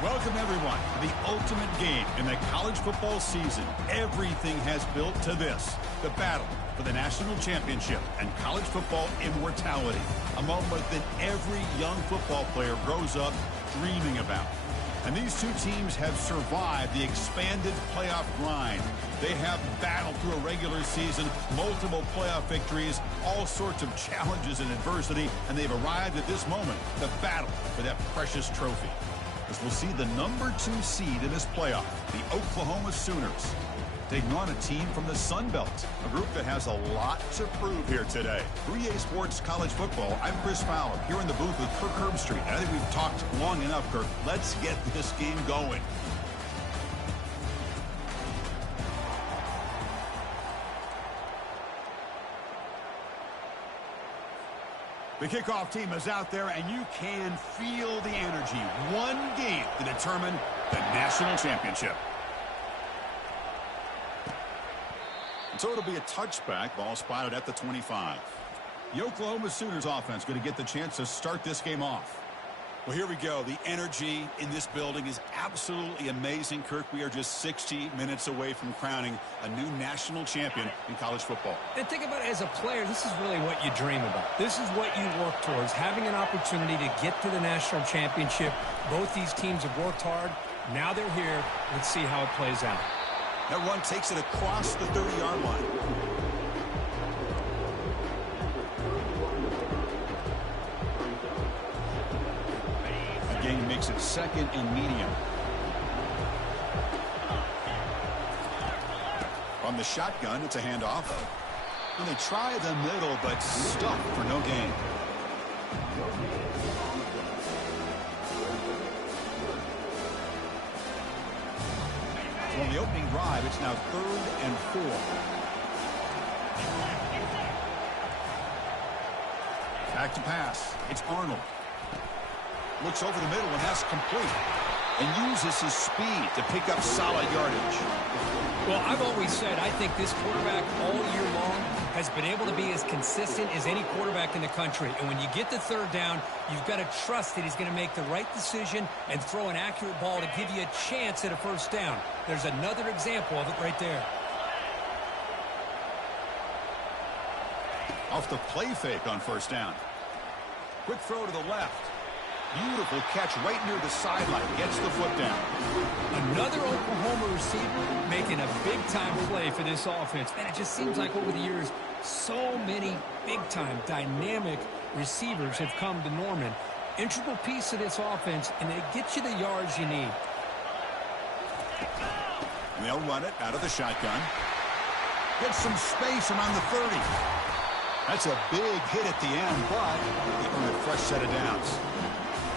Welcome, everyone, to the ultimate game in the college football season. Everything has built to this, the battle for the national championship and college football immortality, a moment that every young football player grows up dreaming about. And these two teams have survived the expanded playoff grind. They have battled through a regular season, multiple playoff victories, all sorts of challenges and adversity, and they've arrived at this moment, the battle for that precious trophy. As we'll see the number 2 seed in this playoff, the Oklahoma Sooners, taking on a team from the Sun Belt, a group that has a lot to prove here today. 3A Sports College Football, I'm Chris Fowler, here in the booth with Kirk Herbstreit. I think we've talked long enough, Kirk. Let's get this game going. The kickoff team is out there, and you can feel the energy. One game to determine the national championship. So it'll be a touchback, ball spotted at the 25. The Oklahoma Sooners offense going to get the chance to start this game off. Well, here we go. The energy in this building is absolutely amazing, Kirk. We are just 60 minutes away from crowning a new national champion in college football. And think about it, as a player, this is really what you dream about. This is what you work towards, having an opportunity to get to the national championship. Both these teams have worked hard. Now they're here. Let's see how it plays out. That run takes it across the 30-yard line. Gain makes it second and medium. From the shotgun, it's a handoff. And they try the middle, but stuck for no gain. So on the opening drive, it's now 3rd and 4. Back to pass. It's Arnold. Looks over the middle, and that's complete. And uses his speed to pick up solid yardage. Well, I've always said I think this quarterback all year long has been able to be as consistent as any quarterback in the country. And when you get the third down, you've got to trust that he's going to make the right decision and throw an accurate ball to give you a chance at a first down. There's another example of it right there. Off the play fake on first down. Quick throw to the left. Beautiful catch right near the sideline. Gets the foot down. Another Oklahoma receiver making a big-time play for this offense. Man, it just seems like over the years, so many big-time, dynamic receivers have come to Norman. Integral piece of this offense, and they get you the yards you need. And they'll run it out of the shotgun. Get some space around the 30. That's a big hit at the end, but they earn a fresh set of downs.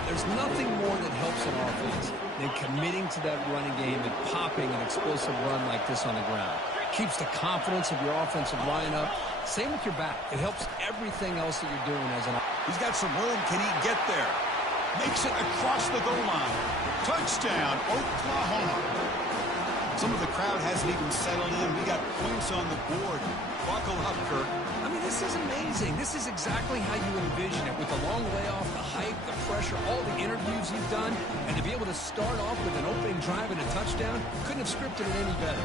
There's nothing more that helps an offense than committing to that running game and popping an explosive run like this on the ground. Keeps the confidence of your offensive lineup. Same with your back. It helps everything else that you're doing as an offense. He's got some room. Can he get there? Makes it across the goal line. Touchdown, Oklahoma. Some of the crowd hasn't even settled in. We got points on the board. Buckle up, Kirk. I mean, this is amazing. This is exactly how you envision it, with the long layoff, the hype, the pressure, all the interviews you've done, and to be able to start off with an opening drive and a touchdown, couldn't have scripted it any better.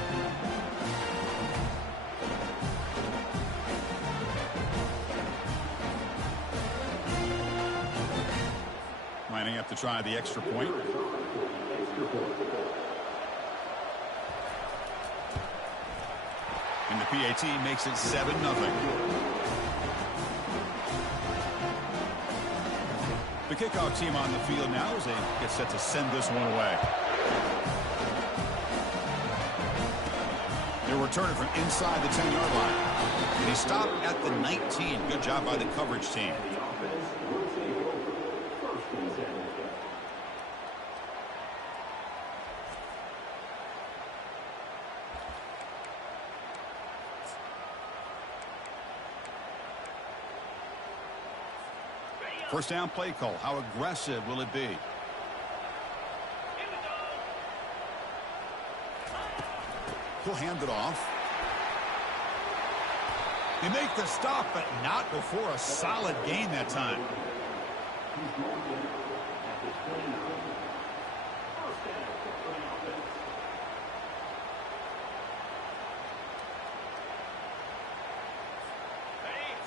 Lining up to try the extra point. And the PAT makes it 7-0. The kickoff team on the field now as they get set to send this one away. They're returning from inside the 10-yard line. And he stopped at the 19. Good job by the coverage team. First down play call. How aggressive will it be? He'll hand it off. They make the stop, but not before a solid gain that time.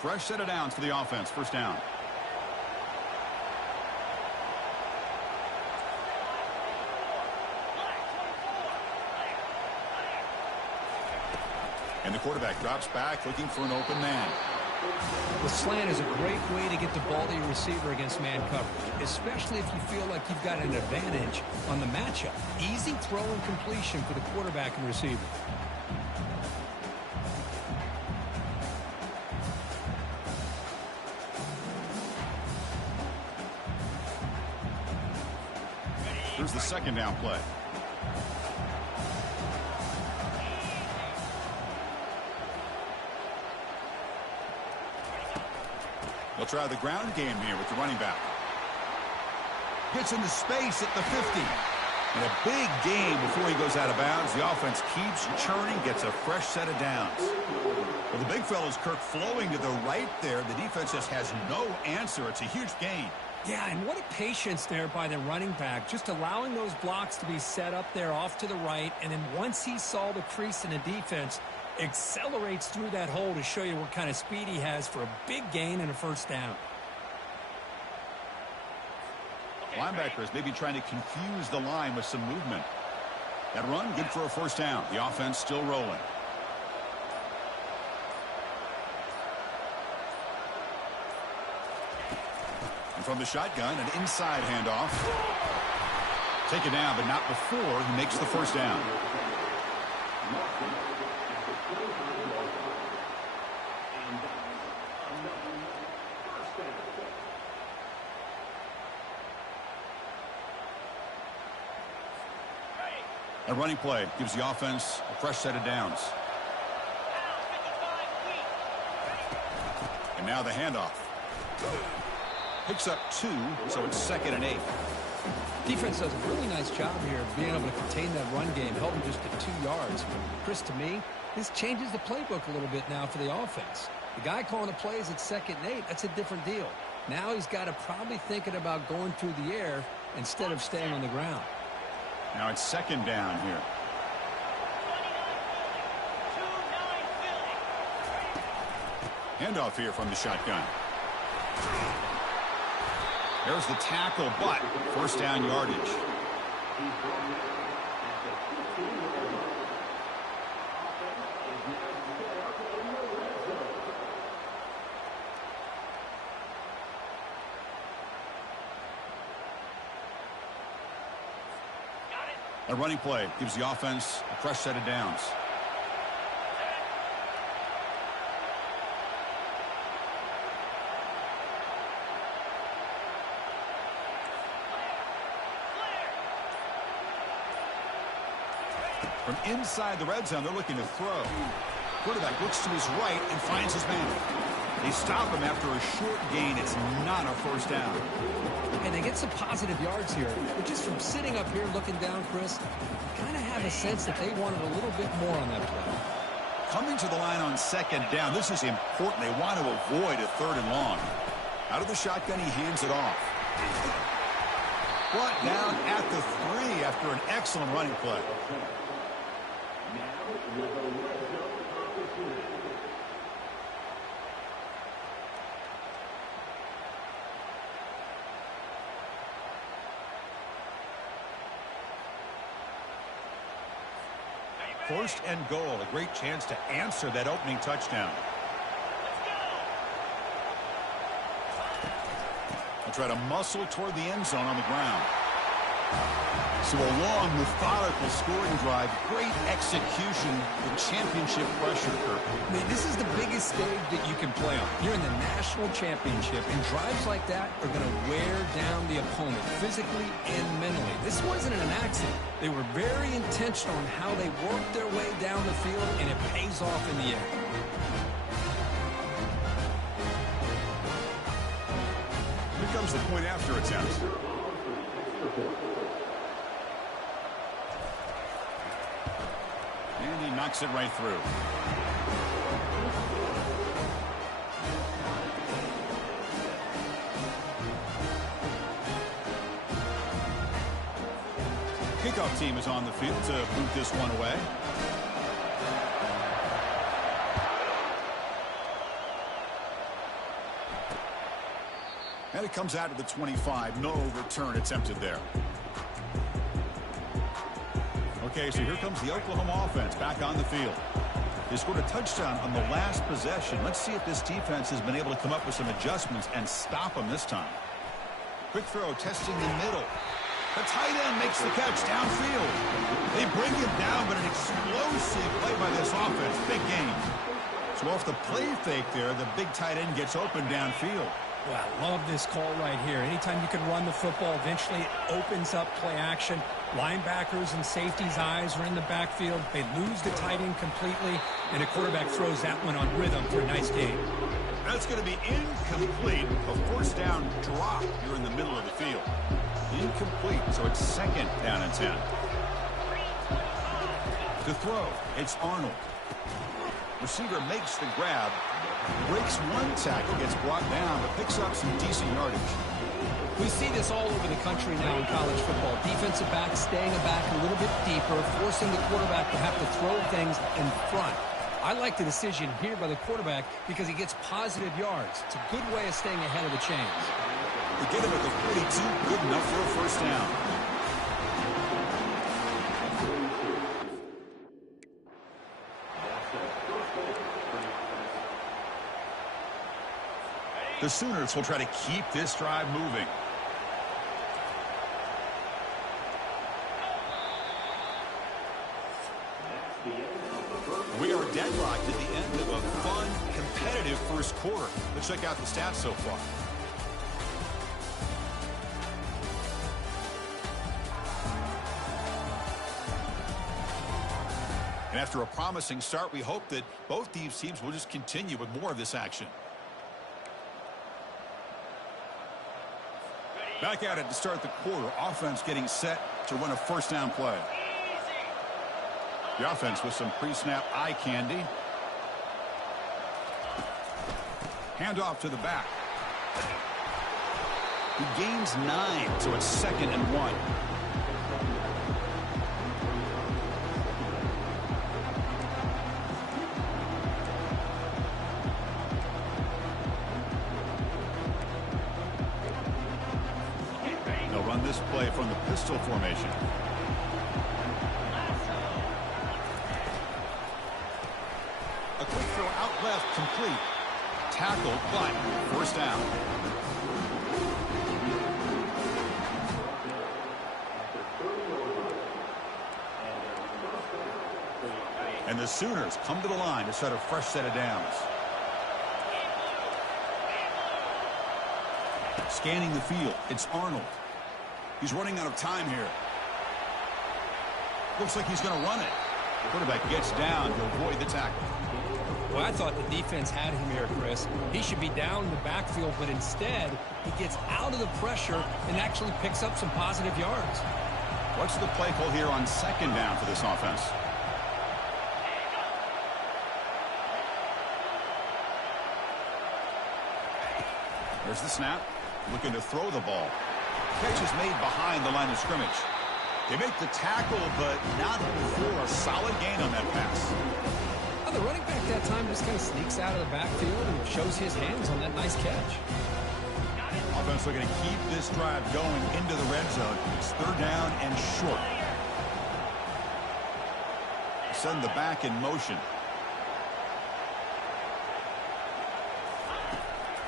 Fresh set of downs for the offense. First down. And the quarterback drops back looking for an open man. The slant is a great way to get the ball to your receiver against man coverage, especially if you feel like you've got an advantage on the matchup. Easy throw and completion for the quarterback and receiver. Here's the second down play. They'll try the ground game here with the running back. Gets into space at the 50. And a big gain before he goes out of bounds. The offense keeps churning, gets a fresh set of downs. Well, the big fella's Kirk flowing to the right there. The defense just has no answer. It's a huge gain. Yeah, and what a patience there by the running back, just allowing those blocks to be set up there off to the right, and then once he saw the crease in the defense, accelerates through that hole to show you what kind of speed he has for a big gain and a first down. Linebackers maybe trying to confuse the line with some movement. That run, good for a first down. The offense still rolling. And from the shotgun, an inside handoff. Take it down, but not before he makes the first down. A running play gives the offense a fresh set of downs. And now the handoff. Picks up 2, so it's 2nd and 8. Defense does a really nice job here of being able to contain that run game, held him just at 2 yards. Chris, to me, this changes the playbook a little bit now for the offense. The guy calling the plays at 2nd and 8, that's a different deal. Now he's got to probably thinking about going through the air instead of staying on the ground. Now it's 2nd down here. Handoff here from the shotgun. There's the tackle, but first down yardage. A running play gives the offense a fresh set of downs. From inside the red zone, they're looking to throw. Quarterback looks to his right and finds his man. They stop him after a short gain. It's not a first down. And they get some positive yards here. But just from sitting up here looking down, Chris, you kind of have a sense that they wanted a little bit more on that play. Coming to the line on 2nd down, this is important. They want to avoid a 3rd and long. Out of the shotgun, he hands it off. Brought down at the 3 after an excellent running play. First and goal, a great chance to answer that opening touchdown. They'll try to muscle toward the end zone on the ground. So a long, methodical scoring drive, great execution, the championship pressure curve. I mean, this is the biggest stage that you can play on. You're in the national championship, and drives like that are going to wear down the opponent physically and mentally. This wasn't an accident. They were very intentional on how they worked their way down the field, and it pays off in the end. Here comes the point after attempt. And he knocks it right through. Kickoff team is on the field to boot this one away. And it comes out to the 25. No return attempted there. Okay, so here comes the Oklahoma offense back on the field. They scored a touchdown on the last possession. Let's see if this defense has been able to come up with some adjustments and stop them this time. Quick throw, testing the middle. The tight end makes the catch downfield. They bring him down, but an explosive play by this offense. Big game. So off the play fake there, the big tight end gets open downfield. Well, I love this call right here. Anytime you can run the football, eventually it opens up play action. Linebackers and safeties' eyes are in the backfield. They lose the tight end completely, and a quarterback throws that one on rhythm for a nice gain. That's going to be incomplete. A first down drop. You're in the middle of the field. Incomplete, so it's second down and 10. To throw, it's Arnold. Receiver makes the grab. Breaks one tackle, gets brought down, but picks up some decent yardage. We see this all over the country now in college football. Defensive backs staying back a little bit deeper, forcing the quarterback to have to throw things in front. I like the decision here by the quarterback because he gets positive yards. It's a good way of staying ahead of the chains. They get him at the 42, good enough for a first down. The Sooners will try to keep this drive moving. We are deadlocked at the end of a fun, competitive first quarter. Let's check out the stats so far. And after a promising start, we hope that both these teams will just continue with more of this action. Back at it to start the quarter. Offense getting set to run a first down play. The offense with some pre-snap eye candy. Handoff to the back. He gains 9, so it's second and 1. They'll run this play from the pistol formation. A quick throw out left, complete. Tackled, but first down. And the Sooners come to the line to set a fresh set of downs. Scanning the field, it's Arnold. He's running out of time here. Looks like he's going to run it. The quarterback gets down to avoid the tackle. Well, I thought the defense had him here, Chris. He should be down in the backfield, but instead, he gets out of the pressure and actually picks up some positive yards. What's the play call here on second down for this offense? There's the snap. Looking to throw the ball. Catch is made behind the line of scrimmage. They make the tackle, but not before a solid gain on that pass. Oh, the running back that time just kind of sneaks out of the backfield and shows his hands on that nice catch. Offense looking to keep this drive going into the red zone. It's third down and short. Send the back in motion.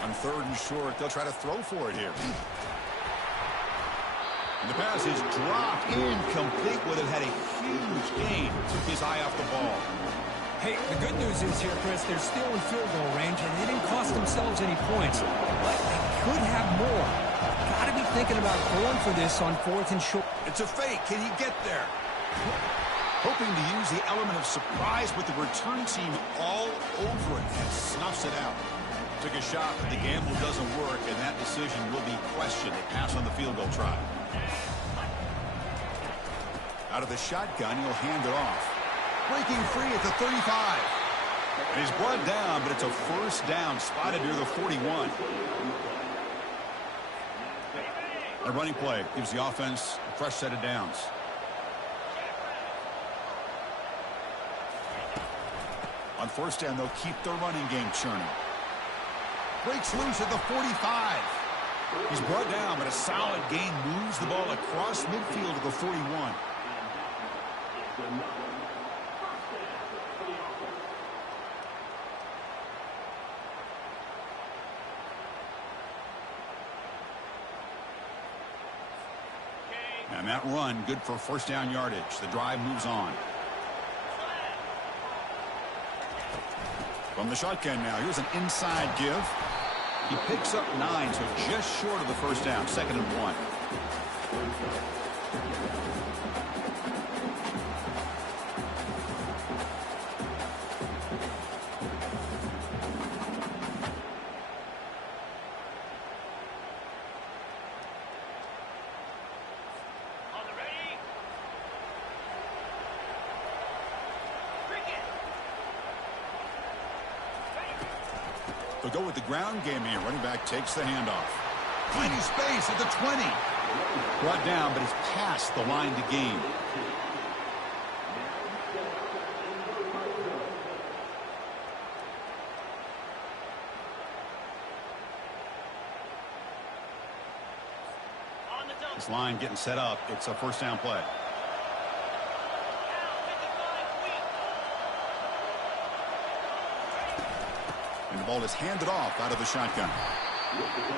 On third and short, they'll try to throw for it here. And the pass is dropped. Incomplete. Would have had a huge gain. Took his eye off the ball. Hey, the good news is here, Chris, they're still in field goal range, and they didn't cost themselves any points. But they could have more. Got to be thinking about going for this on fourth and short. It's a fake. Can he get there? Hoping to use the element of surprise with the return team all over it, and snuffs it out. Took a shot, but the gamble doesn't work, and that decision will be questioned. They pass on the field goal try. Out of the shotgun, he'll hand it off. Breaking free at the 35. And he's brought down, but it's a first down spotted near the 41. A running play gives the offense a fresh set of downs. On first down, they'll keep their running game churning. Breaks loose at the 45. He's brought down, but a solid gain moves the ball across midfield to the 41. And that run, good for first down yardage. The drive moves on. From the shotgun now, here's an inside give. He picks up 9, so just short of the first down. 2nd and 1. They'll go with the ground game here. Running back takes the handoff. Finding space at the 20. Brought down, but it's past the line to gain. This line getting set up. It's a first down play. And the ball is handed off out of the shotgun.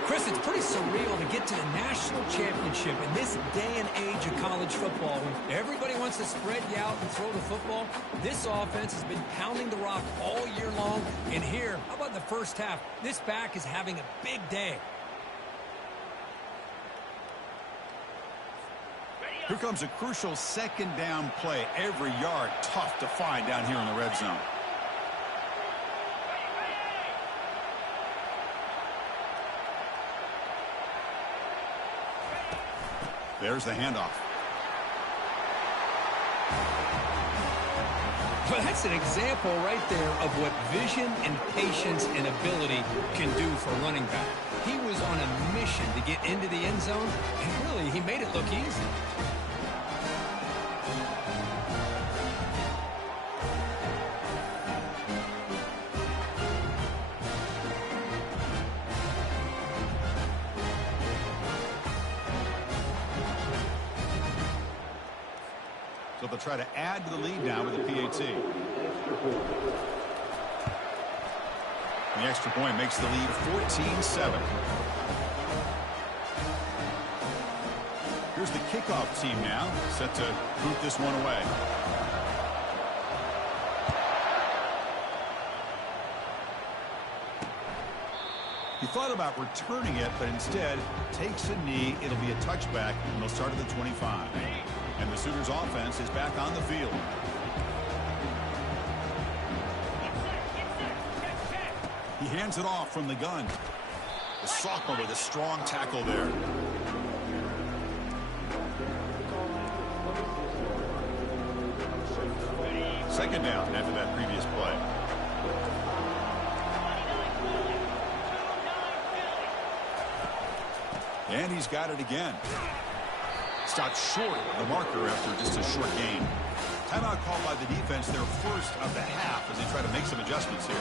Chris, it's pretty surreal to get to the national championship in this day and age of college football. When everybody wants to spread you out and throw the football, this offense has been pounding the rock all year long. And here, how about in the first half? This back is having a big day. Here comes a crucial 2nd down play. Every yard tough to find down here in the red zone. There's the handoff. Well, that's an example right there of what vision and patience and ability can do for a running back. He was on a mission to get into the end zone, and really, he made it look easy. So they'll try to add to the lead now with the PAT. The extra point makes the lead 14-7. Here's the kickoff team now, set to boot this one away. He thought about returning it, but instead takes a knee. It'll be a touchback, and they'll start at the 25. And the Sooners offense is back on the field. He hands it off from the gun. The sophomore with a strong tackle there. Second down after that previous play. And he's got it again. Stopped short of the marker after just a short gain. Timeout called by the defense, their first of the half, as they try to make some adjustments here.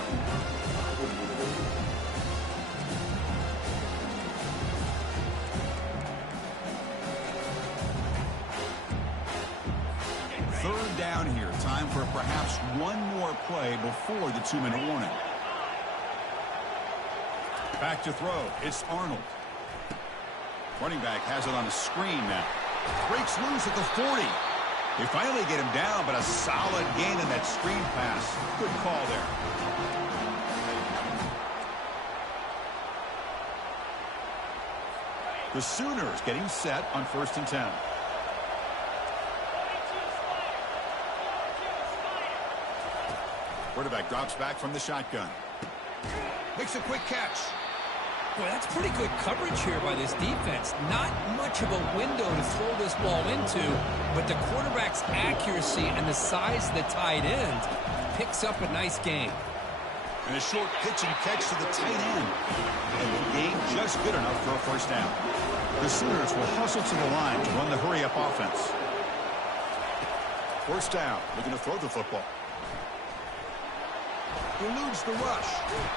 Third down here. Time for perhaps one more play before the 2-minute warning. Back to throw. It's Arnold. Running back has it on the screen now. Breaks loose at the 40. They finally get him down, but a solid gain in that screen pass. Good call there. The Sooners getting set on 1st and 10. Quarterback drops back from the shotgun. Makes a quick catch. Boy, that's pretty good coverage here by this defense. Not much of a window to throw this ball into, but the quarterback's accuracy and the size of the tight end picks up a nice gain. And a short pitch and catch to the tight end. And the gain just good enough for a first down. The Sooners will hustle to the line to run the hurry-up offense. First down, looking to throw the football. eludes the rush.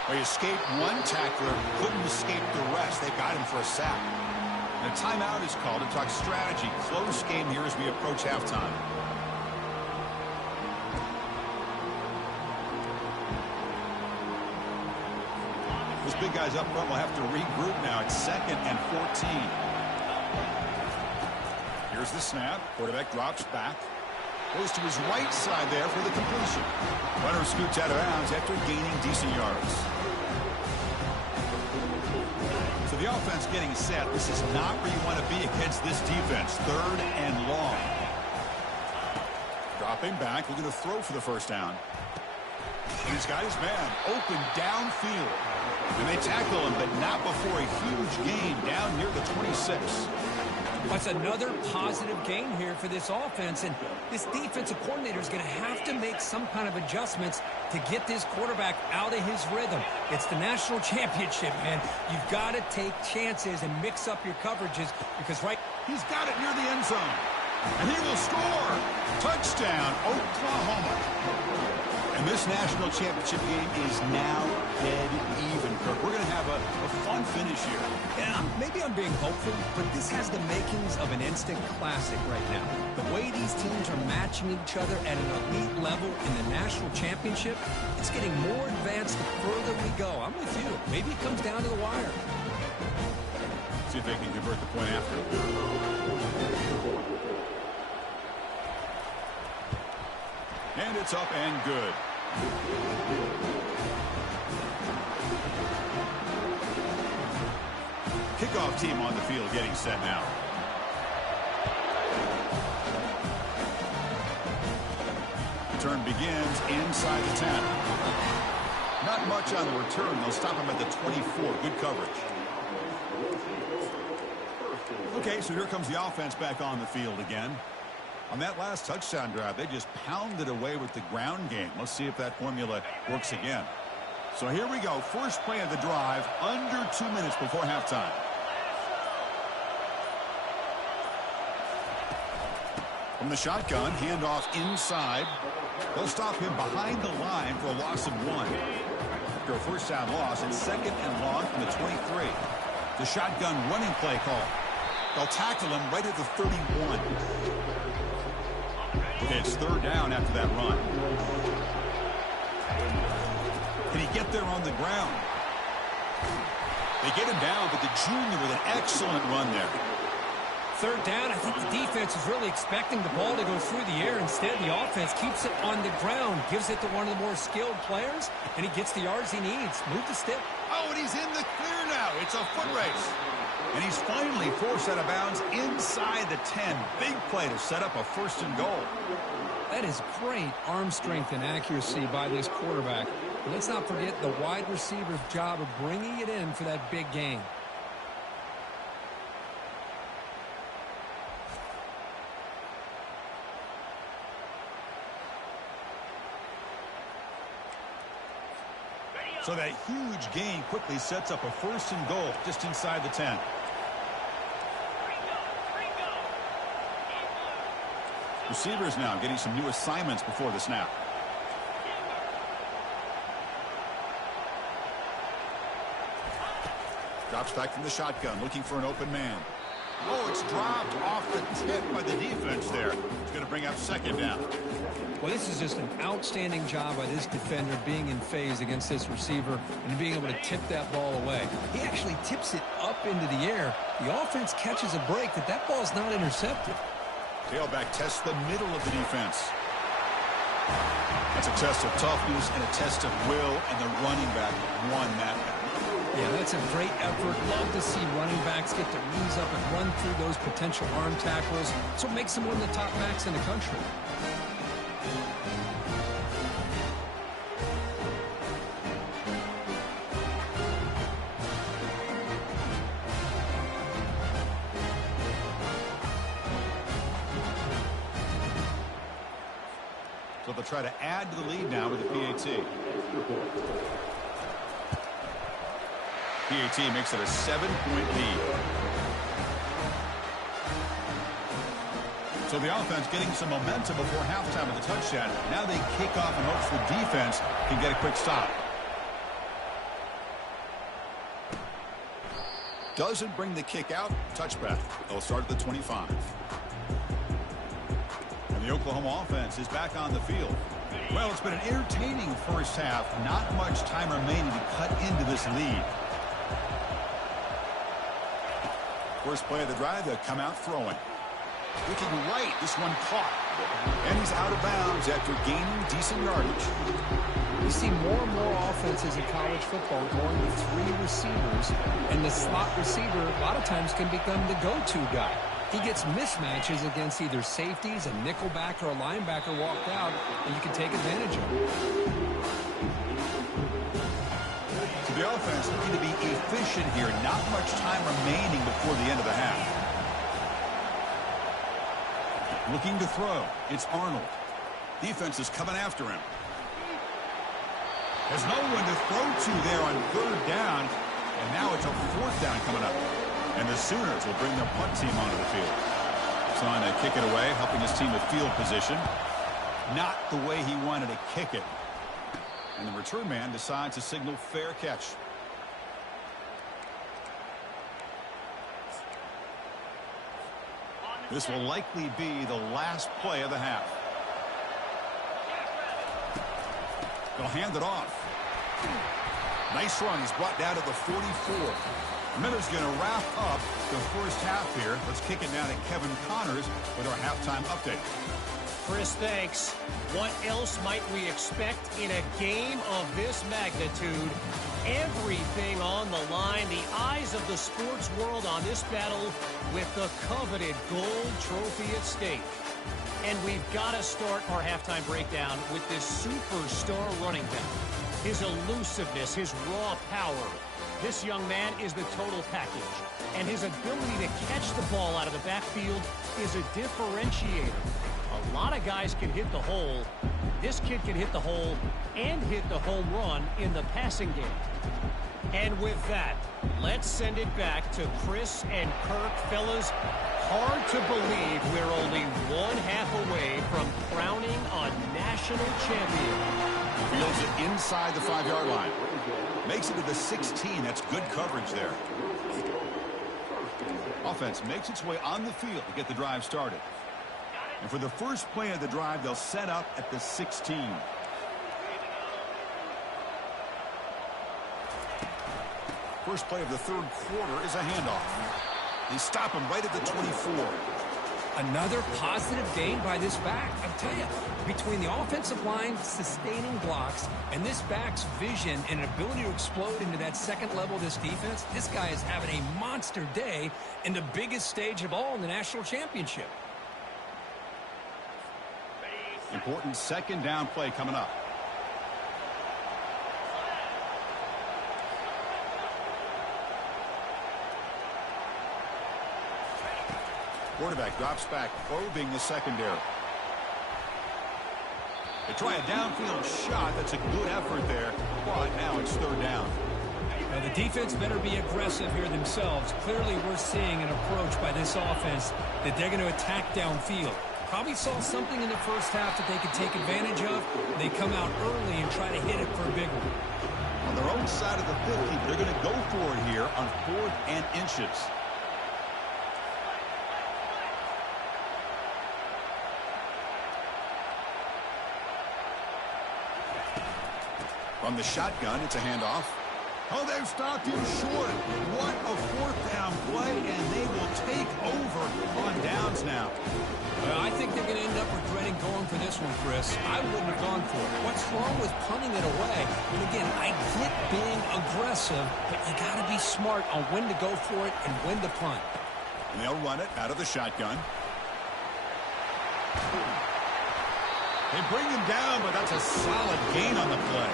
Well, he escaped one tackler, couldn't escape the rest. They got him for a sack. And a timeout is called to talk strategy. Close game here as we approach halftime. Those big guys up front will have to regroup now. It's 2nd and 14. Here's the snap. Quarterback drops back. Goes to his right side there for the completion. Runner scoots out of bounds after gaining decent yards. So the offense getting set. This is not where you want to be against this defense. 3rd and long. Dropping back, looking to throw for the first down. And he's got his man open downfield. And they tackle him, but not before a huge gain down near the 26. That's another positive gain here for this offense, and this defensive coordinator is going to have to make some kind of adjustments to get this quarterback out of his rhythm. It's the national championship, man. You've got to take chances and mix up your coverages because he's got it near the end zone, and he will score. Touchdown, Oklahoma. And this national championship game is now dead even, Kirk. We're going to have a fun finish here. Yeah, maybe I'm being hopeful, but this has the makings of an instant classic right now. The way these teams are matching each other at an elite level in the national championship, it's getting more advanced the further we go. I'm with you. Maybe it comes down to the wire. See if they can convert the point after. And it's up and good. Kickoff team on the field getting set now. Return begins inside the 10. Not much on the return. They'll stop him at the 24. Good coverage. Okay, so here comes the offense back on the field again. On that last touchdown drive, they just pounded away with the ground game. Let's see if that formula works again. So here we go. First play of the drive, under 2 minutes before halftime. From the shotgun, handoff inside. They'll stop him behind the line for a loss of 1. After a first down loss, it's 2nd and long from the 23. The shotgun running play call. They'll tackle him right at the 31. Okay, it's 3rd down after that run. Can he get there on the ground? They get him down, but the junior with an excellent run there. 3rd down, I think the defense is really expecting the ball to go through the air. Instead, the offense keeps it on the ground, gives it to one of the more skilled players, and he gets the yards he needs. Move the stick. Oh, and he's in the clear now. It's a foot race. And he's finally forced out of bounds inside the 10. Big play to set up a 1st and goal. That is great arm strength and accuracy by this quarterback. But let's not forget the wide receiver's job of bringing it in for that big gain. So that huge gain quickly sets up a 1st and goal just inside the 10. Receivers now getting some new assignments before the snap. Drops back from the shotgun, looking for an open man. Oh, it's dropped off the tip by the defense there. It's going to bring up 2nd down. Well, this is just an outstanding job by this defender being in phase against this receiver and being able to tip that ball away. He actually tips it up into the air. The offense catches a break that ball's not intercepted. Tailback tests the middle of the defense. That's a test of toughness and a test of will, and the running back won that battle. Yeah, that's a great effort. Love to see running backs get their knees up and run through those potential arm tackles. So it makes them one of the top backs in the country. So they'll try to add to the lead now with the PAT. PAT makes it a 7-point lead. So the offense getting some momentum before halftime with the touchdown. Now they kick off in hopes the defense can get a quick stop. Doesn't bring the kick out. Touchback. They'll start at the 25. And the Oklahoma offense is back on the field. Well, it's been an entertaining first half. Not much time remaining to cut into this lead. First play of the drive, they'll come out throwing. Looking right, this one caught. And he's out of bounds after gaining decent yardage. You see more and more offenses in college football going with 3 receivers, and the slot receiver a lot of times can become the go-to guy. He gets mismatches against either safeties, a nickelbacker, or a linebacker walked out, and you can take advantage of it. So the offense looking to be efficient here. Not much time remaining before the end of the half. Looking to throw. It's Arnold. Defense is coming after him. There's no one to throw to there on 3rd down. And now it's a 4th down coming up. And the Sooners will bring their punt team onto the field. Trying to kick it away, helping his team with field position. Not the way he wanted to kick it. And the return man decides to signal fair catch. This will likely be the last play of the half. They'll hand it off. Nice run. He's brought down to the 44. Miller's going to wrap up the first half here. Let's kick it down to Kevin Connors with our halftime update. Chris, thanks. What else might we expect in a game of this magnitude? Everything on the line. The eyes of the sports world on this battle with the coveted gold trophy at stake. And we've got to start our halftime breakdown with this superstar running back. His elusiveness, his raw power. This young man is the total package. And his ability to catch the ball out of the backfield is a differentiator. A lot of guys can hit the hole. This kid can hit the hole and hit the home run in the passing game. And with that, let's send it back to Chris and Kirk. Fellas, hard to believe we're only 1/2 away from crowning a national champion. Fields it inside the 5-yard line. Makes it to the 16. That's good coverage there. Offense makes its way on the field to get the drive started. And for the first play of the drive, they'll set up at the 16. First play of the 3rd quarter is a handoff. They stop him right at the 24. Another positive gain by this back. I tell you, between the offensive line sustaining blocks and this back's vision and ability to explode into that second level of this defense, this guy is having a monster day in the biggest stage of all in the national championship. Important 2nd down play coming up. Quarterback drops back, probing the secondary. They try a downfield shot. That's a good effort there, but now it's 3rd down. Now the defense better be aggressive here themselves. Clearly we're seeing an approach by this offense that they're going to attack downfield. Probably saw something in the first half that they could take advantage of. They come out early and try to hit it for a big one. On their own side of the 50, they're going to go for it here on 4th and inches. From the shotgun, it's a handoff. Oh, they've stopped him short. What a 4th down play, and they will take over on downs now. Well, I think they're going to end up regretting going for this one, Chris. I wouldn't have gone for it. What's wrong with punting it away? And again, I get being aggressive, but you got to be smart on when to go for it and when to punt. And they'll run it out of the shotgun. They bring him down, but that's a solid gain on the play.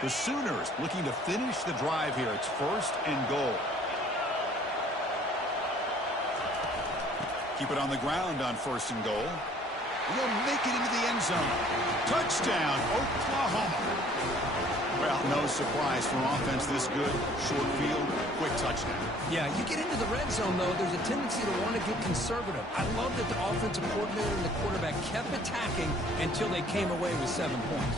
The Sooners looking to finish the drive here. It's 1st and goal. Keep it on the ground on 1st and goal. We'll make it into the end zone. Touchdown, Oklahoma. Well, no surprise for offense this good. Short field, quick touchdown. Yeah, you get into the red zone, though, there's a tendency to want to get conservative. I love that the offensive coordinator and the quarterback kept attacking until they came away with 7 points.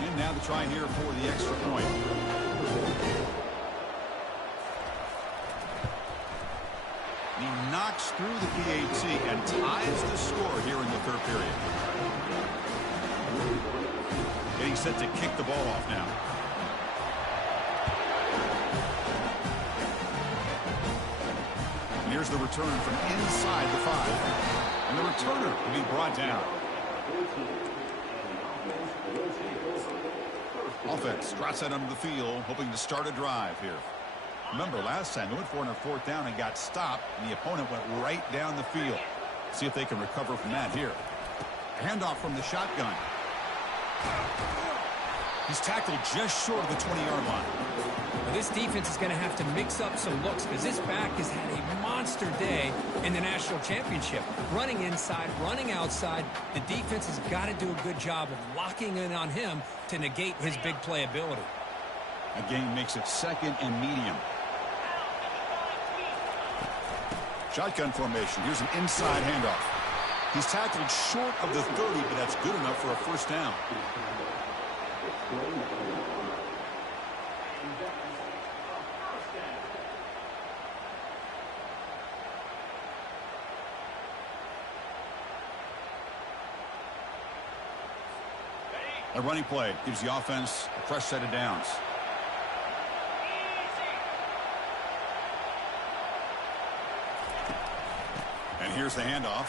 And now the try here for the extra point. He knocks through the PAT and ties the score here in the third period. Getting set to kick the ball off now. And here's the return from inside the 5. And the returner will be brought down. Offense drops that onto the field, hoping to start a drive here. Remember, last time they went for it on 4th down and got stopped, and the opponent went right down the field. See if they can recover from that here. Handoff from the shotgun. He's tackled just short of the 20-yard line. Well, this defense is going to have to mix up some looks because this back has had a monster day in the national championship. Running inside, running outside. The defense has got to do a good job of locking in on him to negate his big play ability. Again, makes it 2nd and medium. Shotgun formation. Here's an inside handoff. He's tackled short of the 30, but that's good enough for a 1st down. A running play gives the offense a fresh set of downs. And here's the handoff.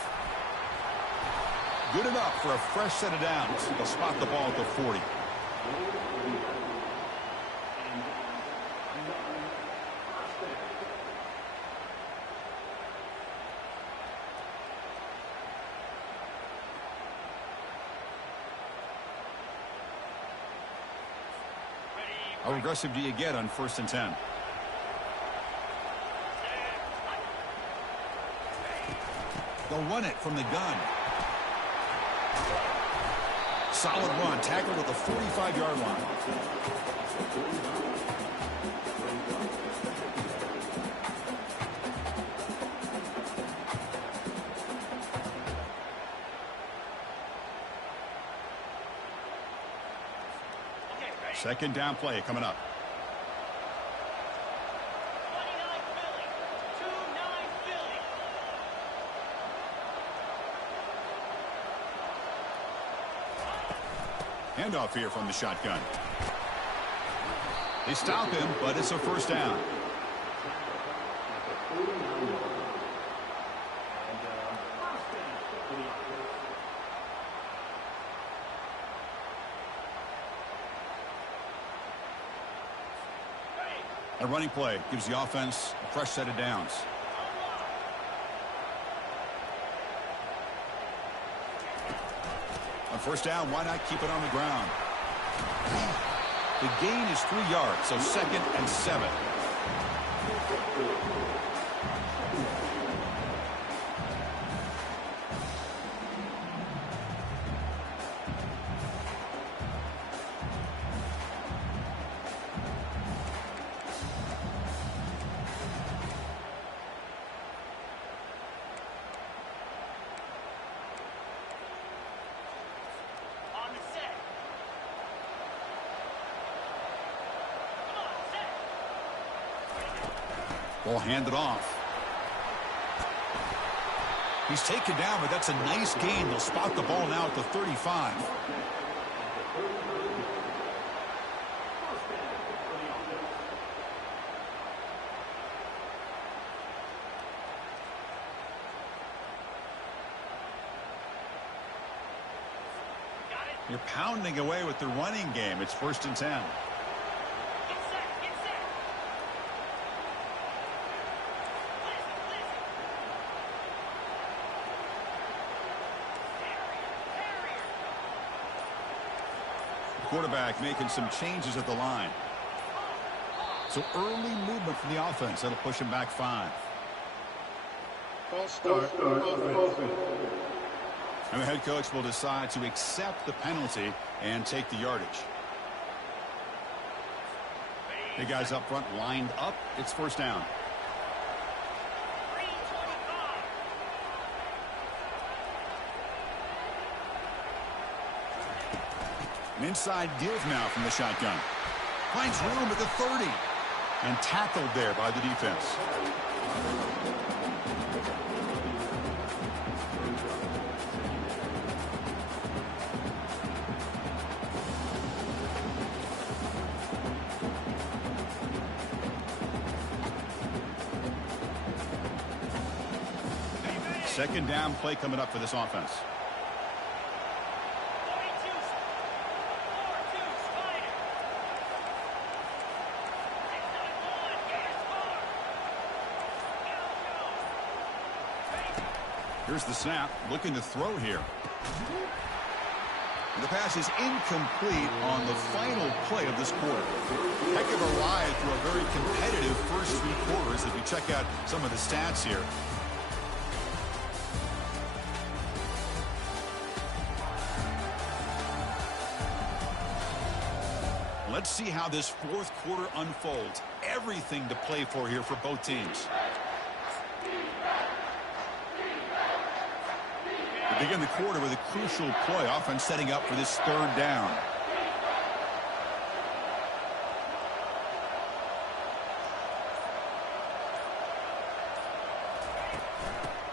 Good enough for a fresh set of downs. They'll spot the ball at the 40. How aggressive do you get on 1st and 10? They'll run it from the gun. Solid run, tackled at the 45-yard line. Second down play coming up. Handoff here from the shotgun. They stop him, but it's a 1st down. A running play gives the offense a fresh set of downs. On 1st down, why not keep it on the ground? The gain is 3 yards, so 2nd and 7. Ball handed off. He's taken down, but that's a nice gain. They'll spot the ball now at the 35. You're pounding away with the running game. It's 1st and 10. Quarterback making some changes at the line. So early movement from the offense. That'll push him back 5. False start. And the head coach will decide to accept the penalty and take the yardage. The guys up front lined up. It's first down. An inside give now from the shotgun. Finds room at the 30. And tackled there by the defense. Second down play coming up for this offense. Here's the snap, looking to throw here. The pass is incomplete on the final play of this quarter. Heck of a ride through a very competitive first 3 quarters as we check out some of the stats here. Let's see how this fourth quarter unfolds. Everything to play for here for both teams. They begin the quarter with a crucial play, offense setting up for this third down.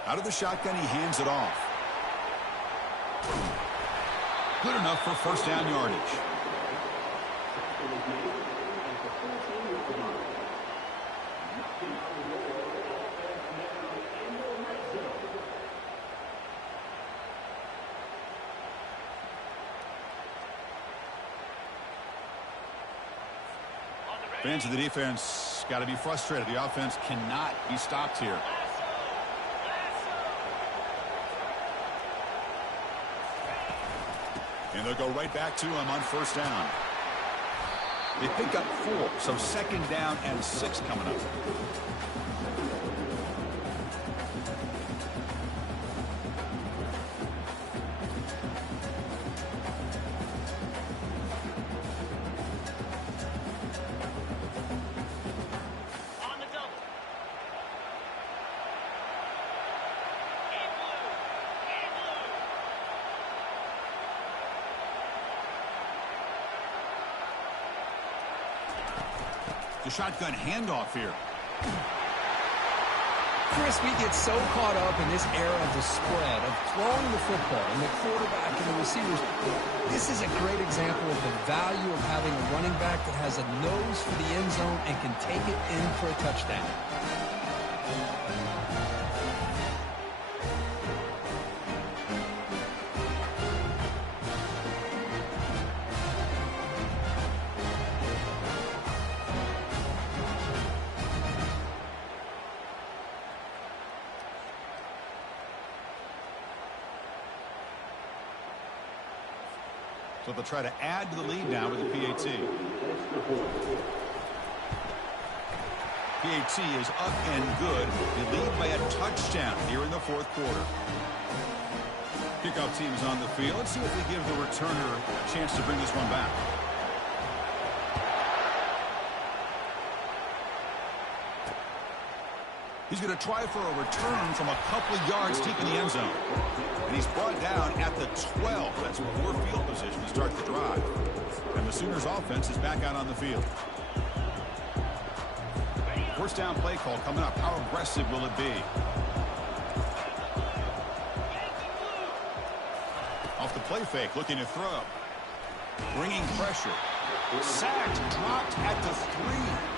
Out of the shotgun, he hands it off. Good enough for first down yardage. Fans of the defense got to be frustrated. The offense cannot be stopped here. And they'll go right back to him on first down. They pick up 4, so second down and 6 coming up. The shotgun handoff here. Chris, we get so caught up in this era of the spread, of throwing the football, and the quarterback and the receivers. This is a great example of the value of having a running back that has a nose for the end zone and can take it in for a touchdown. So they'll try to add to the lead now with the PAT. PAT is up and good. They lead by a touchdown here in the fourth quarter. Kickoff team is on the field. Let's see if they give the returner a chance to bring this one back. He's going to try for a return from a couple of yards deep in the end zone. And he's brought down at the 12. That's poor field position to start the drive. And the Sooners offense is back out on the field. First down play call coming up. How aggressive will it be? Off the play fake, looking to throw. Bringing pressure. Sacked, dropped at the 3.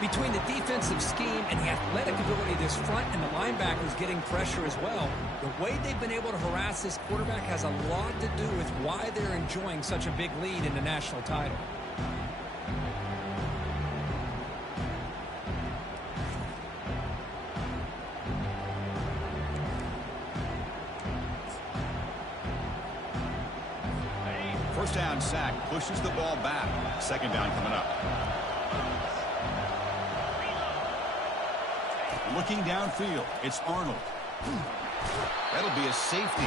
Between the defensive scheme and the athletic ability of this front and the linebackers getting pressure as well, the way they've been able to harass this quarterback has a lot to do with why they're enjoying such a big lead in the national title. First down sack, pushes the ball back. Second down coming up. Looking downfield, it's Arnold. That'll be a safety.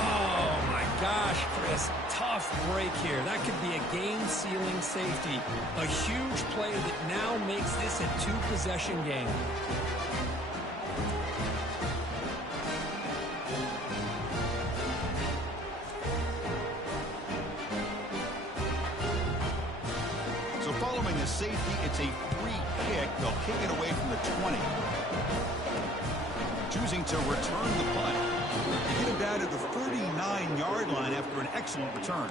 Oh, my gosh, Chris. Tough break here. That could be a game-sealing safety. A huge play that now makes this a two-possession game. So following the safety, it's a free kick. They'll kick it away from the 20. Choosing to return the punt. Get him down to the 39-yard line after an excellent return.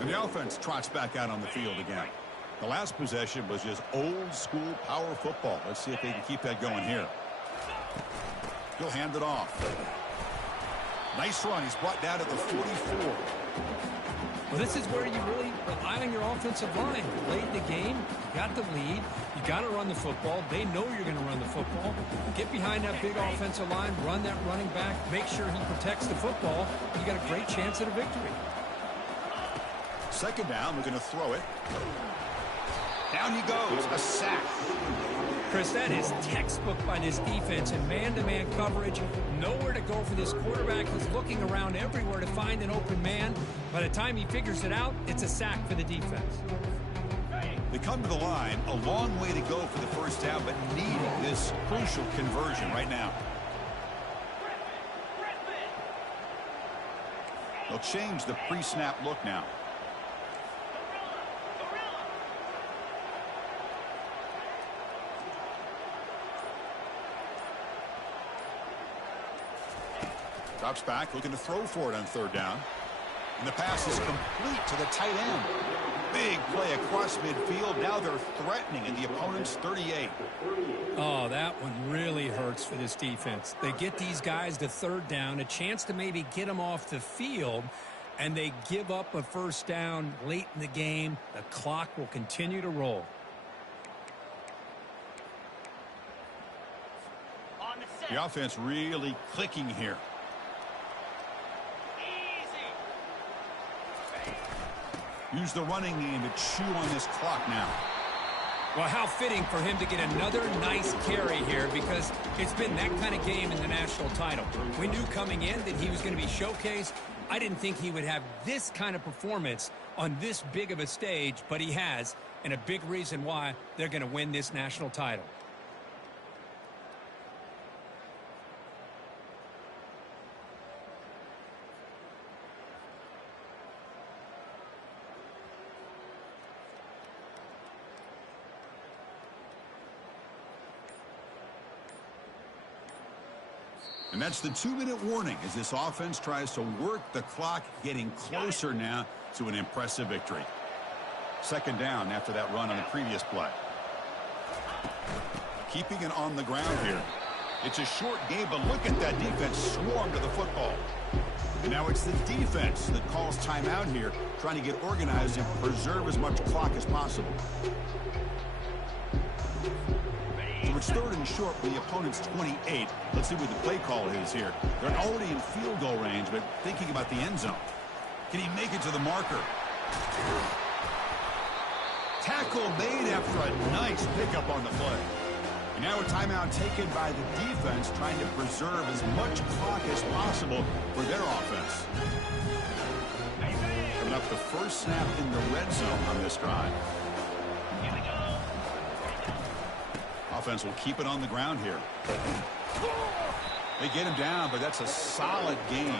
And the offense trots back out on the field again. The last possession was just old-school power football. Let's see if they can keep that going here. He'll hand it off. Nice run. He's brought down to the 44. Well, this is where you really rely on your offensive line. Late in the game, you got the lead. You got to run the football. They know you're going to run the football. Get behind that big offensive line, run that running back, make sure he protects the football. You got a great chance at a victory. Second down, we're going to throw it. Down he goes, a sack. Chris, that is textbook by this defense in man-to-man coverage. Nowhere to go for this quarterback. He's looking around everywhere to find an open man. By the time he figures it out, it's a sack for the defense. They come to the line, a long way to go for the first down, but needing this crucial conversion right now. They'll change the pre-snap look now. Drops back, looking to throw for it on third down. And the pass is complete to the tight end. Big play across midfield. Now they're threatening in the opponent's 38. Oh, that one really hurts for this defense. They get these guys to third down, a chance to maybe get them off the field, and they give up a first down late in the game. The clock will continue to roll. The offense really clicking here. Use the running game to chew on this clock now. Well, how fitting for him to get another nice carry here, because it's been that kind of game in the national title. We knew coming in that he was going to be showcased. I didn't think he would have this kind of performance on this big of a stage, but he has, and a big reason why they're going to win this national title. And that's the 2-minute warning as this offense tries to work the clock, getting closer now to an impressive victory. Second down after that run on the previous play. Keeping it on the ground here. It's a short game, but look at that defense swarm to the football. And now it's the defense that calls timeout here, trying to get organized and preserve as much clock as possible. So it's third and short for the opponent's 28. Let's see what the play call is here. They're already in field goal range, but thinking about the end zone. Can he make it to the marker? Tackle made after a nice pickup on the play. And now a timeout taken by the defense, trying to preserve as much clock as possible for their offense. Coming up, the first snap in the red zone on this drive. Offense will keep it on the ground here. They get him down, but that's a solid game.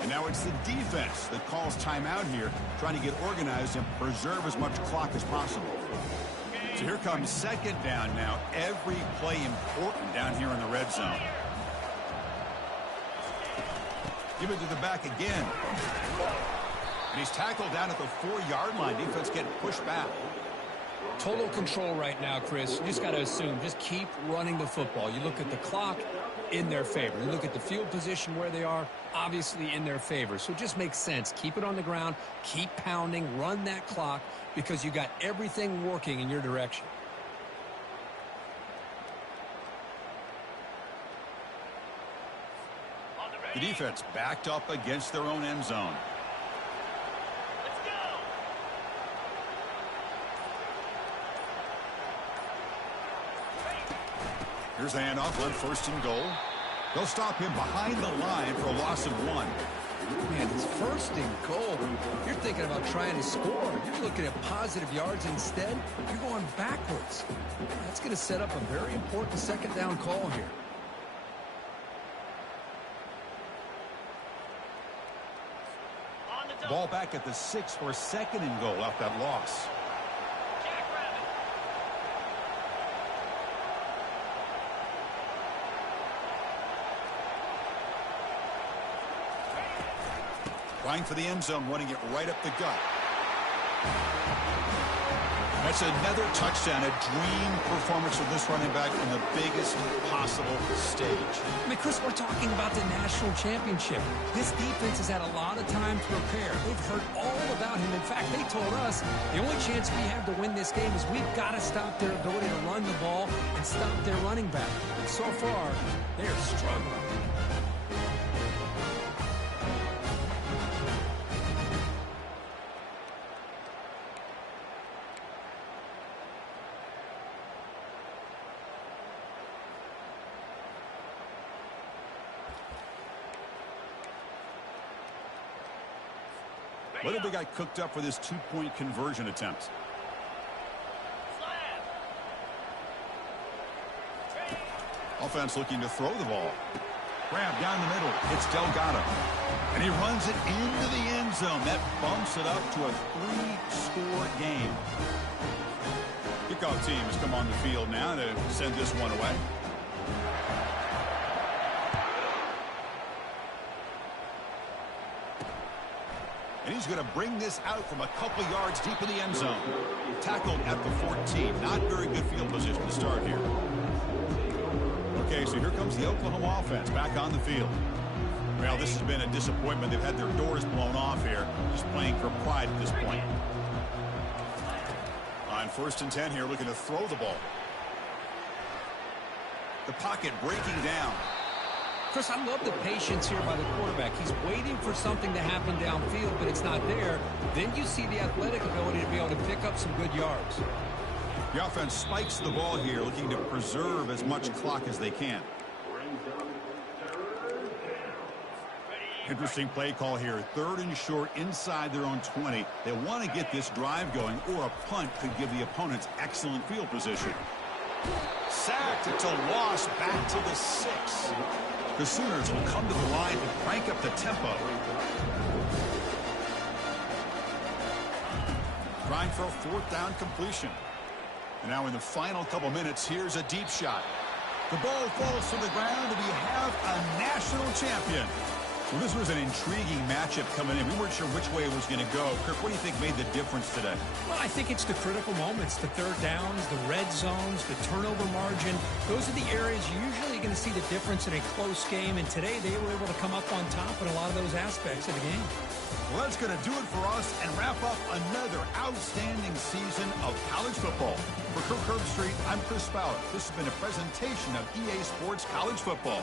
And now it's the defense that calls timeout here, trying to get organized and preserve as much clock as possible. So here comes second down now. Every play important down here in the red zone. Give it to the back again. And he's tackled down at the 4-yard line. Defense getting pushed back. Total control right now, Chris. You just got to assume, just keep running the football. You look at the clock, in their favor. You look at the field position where they are, obviously in their favor. So it just makes sense. Keep it on the ground, keep pounding, run that clock, because you got everything working in your direction. The defense backed up against their own end zone. Here's the handoff on 1st and goal. They'll stop him behind the line for a loss of 1. Man, it's 1st and goal. You're thinking about trying to score. You're looking at positive yards instead. You're going backwards. That's going to set up a very important 2nd down call here. Ball back at the 6 for 2nd and goal off that loss. Trying for the end zone, running it right up the gut. That's another touchdown, a dream performance of this running back on the biggest possible stage. I mean, Chris, we're talking about the national championship. This defense has had a lot of time to prepare. They've heard all about him. In fact, they told us the only chance we have to win this game is we've got to stop their ability to run the ball and stop their running back. And so far, they're struggling. What have they got cooked up for this 2-point conversion attempt? Offense looking to throw the ball. Grab down the middle. It's Delgado. And he runs it into the end zone. That bumps it up to a 3-score game. Kickoff team has come on the field now to send this one away. And he's going to bring this out from a couple yards deep in the end zone. Tackled at the 14. Not very good field position to start here. Okay, so here comes the Oklahoma offense back on the field. Well, this has been a disappointment. They've had their doors blown off here. Just playing for pride at this point. On 1st and 10 here, looking to throw the ball. The pocket breaking down. Chris, I love the patience here by the quarterback. He's waiting for something to happen downfield, but it's not there. Then you see the athletic ability to be able to pick up some good yards. The offense spikes the ball here, looking to preserve as much clock as they can. Interesting play call here. 3rd and short inside their own 20. They want to get this drive going, or a punt could give the opponents excellent field position. Sacked. It's a loss back to the 6. The Sooners will come to the line and crank up the tempo. Trying for a 4th down completion. And now in the final couple minutes, here's a deep shot. The ball falls to the ground, and we have a national champion. Well, this was an intriguing matchup coming in. We weren't sure which way it was going to go. Kirk, what do you think made the difference today? Well, I think it's the critical moments, the 3rd downs, the red zones, the turnover margin. Those are the areas you're usually going to see the difference in a close game. And today they were able to come up on top in a lot of those aspects of the game. Well, that's going to do it for us and wrap up another outstanding season of college football. For Kirk Herbstreit, I'm Chris Fowler. This has been a presentation of EA Sports College Football.